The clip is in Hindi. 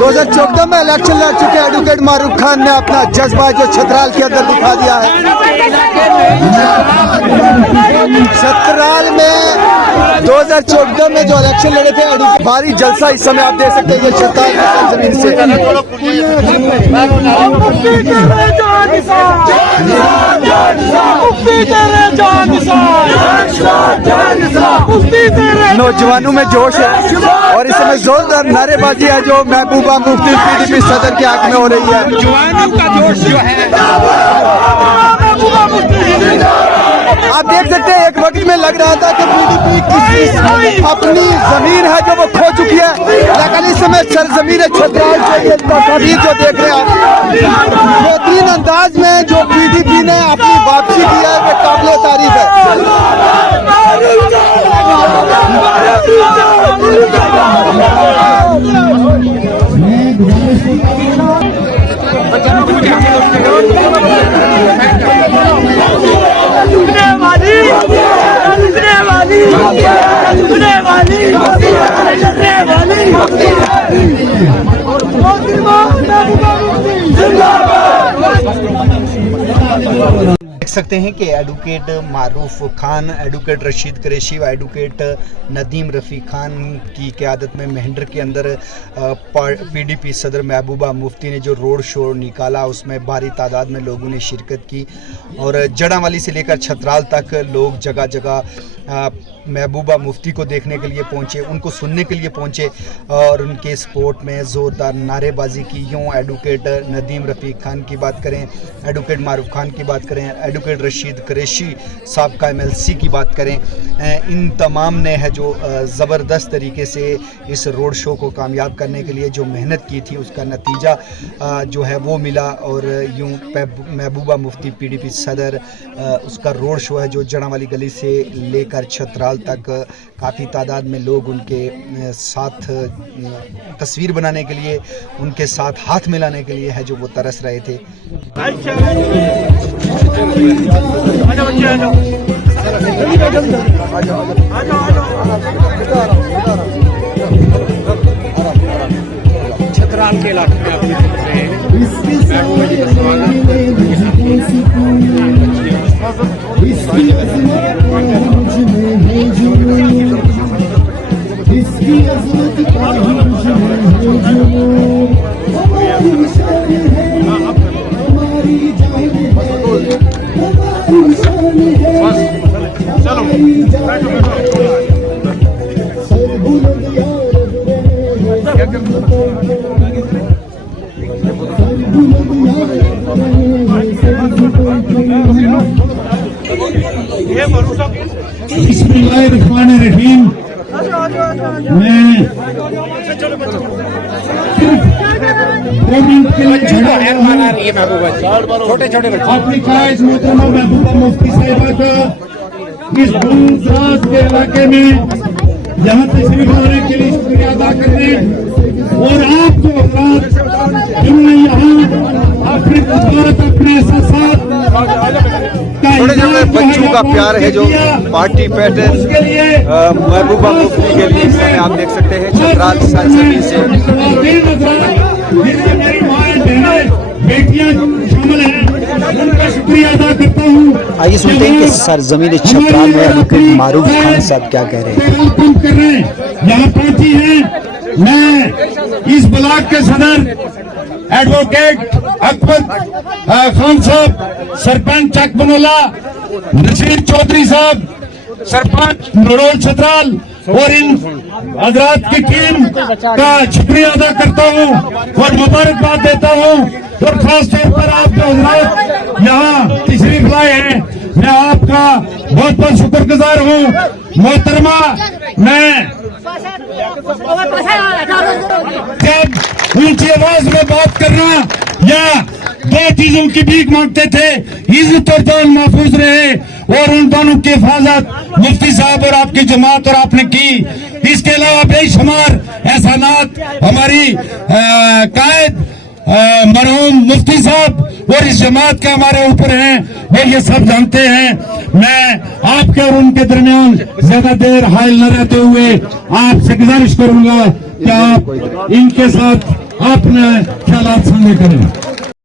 2014 में इलेक्शन लड़ चुके एडवोकेट मारूफ खान ने अपना जज्बा जो छतराल के अंदर दिखा दिया है। छतराल में 2014 में जो इलेक्शन लड़े थे एडवोकेट, भारी जलसा इस समय आप देख सकते हैं ये छतराल की जमीन से। नौजवानों में जोश है और इस समय जोरदार नारेबाजी है जो महबूबा मुफ्ती पीडीपी सदर के हक में हो रही है। जवानों का जोश जो है आप देख सकते हैं एक वक्त में लग रहा था कि पीडीपी की अपनी जमीन है जो वो खो चुकी है, लेकिन इस समय सरजमीन छतराल से ये तस्वीर जो देख रहे हैं बेहतरीन अंदाज में जो पीडीपी ने अपनी वापसी की है वो काबिले तारीफ है। देख सकते हैं कि एडवोकेट मारूफ खान, एडवोकेट रशीद कुरैशी व एडवोकेट नदीम रफ़ी खान की क़यादत में मेहंडर के अंदर पीडीपी सदर महबूबा मुफ्ती ने जो रोड शो निकाला उसमें भारी तादाद में लोगों ने शिरकत की और जड़ावाली से लेकर छतराल तक लोग जगह जगह महबूबा मुफ्ती को देखने के लिए पहुंचे, उनको सुनने के लिए पहुंचे और उनके सपोर्ट में ज़ोरदार नारेबाजी की। यूँ एडवोकेट नदीम रफ़ी खान की बात करें, एडवोकेट मारूफ खान की बात करें, एडवोकेट रशीद कुरैशी साबका MLC की बात करें, इन तमाम ने है जो ज़बरदस्त तरीके से इस रोड शो को कामयाब करने के लिए जो मेहनत की थी उसका नतीजा जो है वो मिला। और यूँ महबूबा मुफ्ती पीडीपी सदर उसका रोड शो है जो जड़ावाली गली से लेकर छतराल तक काफ़ी तादाद में लोग उनके साथ तस्वीर बनाने के लिए, उनके साथ हाथ मिलाने के लिए है जो वो तरस रहे थे। छतराल के इलाके में अपनी बिस्मिल्लाहिर्रहमानिर्रहीम। मैं अपनी कायद मोहतरमा महबूबा मुफ्ती साहिबा का इस दूर दराज के इलाके में यहाँ तशरीफ लाने के लिए शुक्रिया अदा करने और आपको जिन्होंने यहाँ अपने जज्बात, अपने एहसासात छोटे छोटे बच्चों का प्यार है जो पार्टी पैटर्न महबूबा मुफ्ती के लिए समय आप देख सकते हैं छतराल सरजमीन से। बेटियां शामिल हैं, उनका शुक्रिया अदा करता हूँ। आइए सुनते हैं कि सरजमीन छतराल में एडवोकेट मारूफ खान साहब क्या कह रहे हैं। यहाँ पहुंची हैं, मैं इस ब्लॉक के सदर एडवोकेट अकबर खान साहब, सरपंच चकबनोला नसीर चौधरी साहब, सरपंच नरोल छतराल और इन हजरात की टीम का शुक्रिया अदा करता हूँ और मुबारकबाद देता हूँ। और खास तौर पर आपके हजरात यहाँ तशरीफ लाए हैं, मैं आपका बहुत बहुत शुक्रगुजार हूँ। मोहतरमा, मैं जब ऊंची आवाज में बात करना या दो चीजों की भीख मांगते थे, इज्जत और जान महफूज रहे और उन दोनों की हिफाजत मुफ्ती साहब और आपकी जमात और आपने की। इसके अलावा बेशुमार एहसानात हमारी कायद मरहूम मुफ्ती साहब और इस जमात के हमारे ऊपर हैं, वो ये सब जानते हैं। मैं आपके और उनके दरमियान ज्यादा देर हायल न रहते हुए आपसे गुजारिश करूंगा कि आप इनके साथ अपने ख्यालात साझे करें।